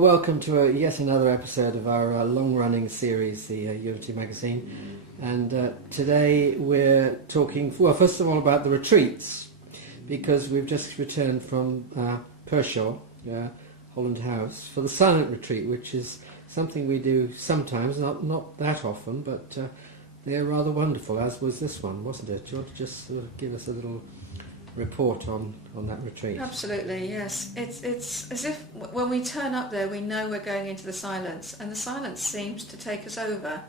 Welcome to yet another episode of our long-running series, the Unity magazine. And today we're talking, well, first of all about the retreats, because we've just returned from Pershaw, Holland House, for the silent retreat, which is something we do sometimes, not that often, but they're rather wonderful, as was this one, wasn't it? Do you want to just sort of give us a little report on that retreat? Absolutely, yes. It's as if when we turn up there we know we're going into the silence, and the silence seems to take us over.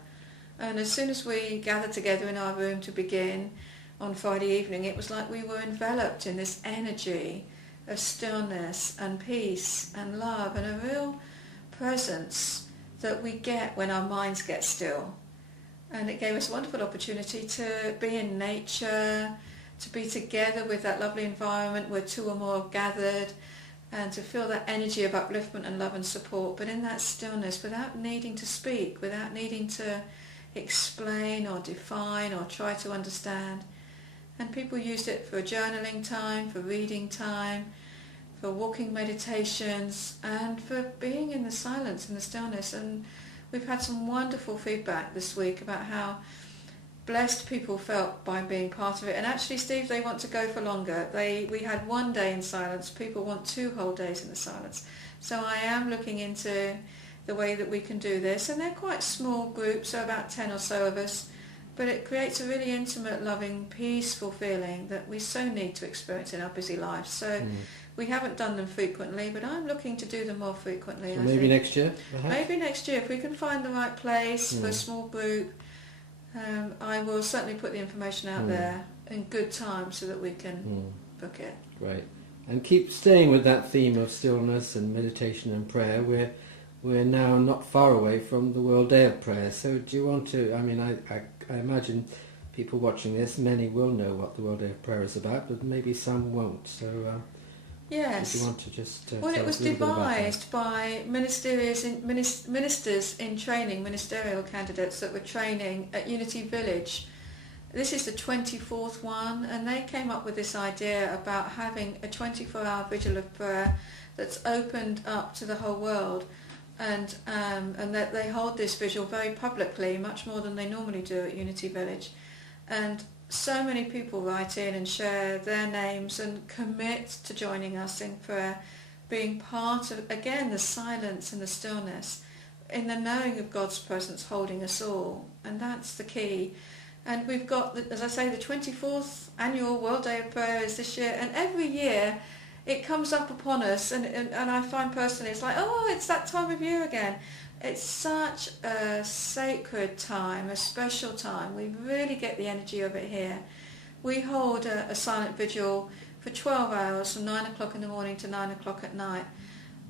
And as soon as we gathered together in our room to begin on Friday evening, it was like we were enveloped in this energy of stillness and peace and love and a real presence that we get when our minds get still. And it gave us a wonderful opportunity to be in nature, to be together with that lovely environment where two or more are gathered, and to feel that energy of upliftment and love and support, but in that stillness, without needing to speak, without needing to explain or define or try to understand. And people used it for journaling time, for reading time, for walking meditations, and for being in the silence and the stillness. And we've had some wonderful feedback this week about how blessed people felt by being part of it. And actually, Steve, they want to go for longer. We had one day in silence. People want 2 whole days in the silence. So I am looking into the way that we can do this. And they're quite small groups, so about 10 or so of us. But it creates a really intimate, loving, peaceful feeling that we so need to experience in our busy lives. So we haven't done them frequently, but I'm looking to do them more frequently. So maybe next year, perhaps? Maybe next year, if we can find the right place for a small group. I will certainly put the information out there in good time so that we can book it. Great. And keep staying with that theme of stillness and meditation and prayer. We're now not far away from the World Day of Prayer. So do you want to, I mean, I imagine people watching this, many will know what the World Day of Prayer is about, but maybe some won't. So yes. if you want to just well, tell it was us a little bit about that. devised by ministers in training, ministerial candidates that were training at Unity Village. This is the 24th one, and they came up with this idea about having a 24-hour vigil of prayer that's opened up to the whole world, and that they hold this vigil very publicly, much more than they normally do at Unity Village. And so many people write in and share their names and commit to joining us in prayer, being part of, again, the silence and the stillness, in the knowing of God's presence holding us all. And that's the key. And we've got, as I say, the 24th annual World Day of Prayer is this year, and every year it comes up upon us, and I find personally it's like, oh, it's that time of year again. It's such a sacred time, a special time. We really get the energy of it here. We hold a silent vigil for 12 hours from 9 o'clock in the morning to 9 o'clock at night.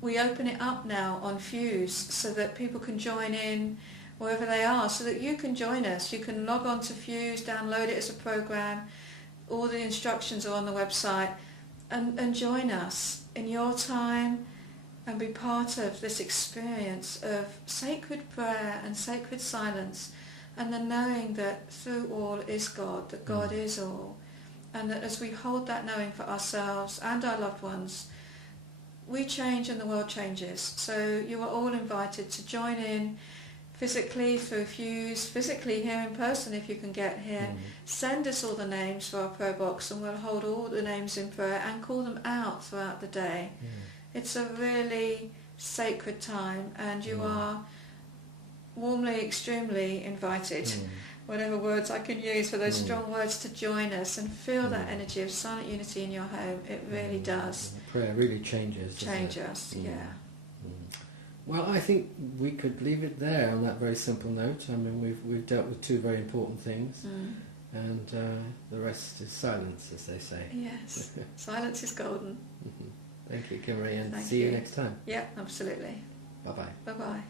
We open it up now on Fuse so that people can join in wherever they are, so that you can join us. You can log on to Fuse, download it as a program. All the instructions are on the website, and join us in your time and be part of this experience of sacred prayer and sacred silence, and the knowing that through all is God, that God is all, and that as we hold that knowing for ourselves and our loved ones, we change and the world changes. So you are all invited to join in physically through Fuse, physically here in person if you can get here. Send us all the names for our prayer box, and we'll hold all the names in prayer and call them out throughout the day. It's a really sacred time, and you are warmly, extremely invited, whatever words I can use for those strong words, to join us and feel that energy of silent unity in your home. It really does. Prayer really changes. Us, yeah. Well, I think we could leave it there on that very simple note. I mean, we've dealt with 2 very important things, and the rest is silence, as they say. Yes, silence is golden. Thank you, Kimerie, and Thank see you you next time. Yeah, absolutely. Bye-bye. Bye-bye.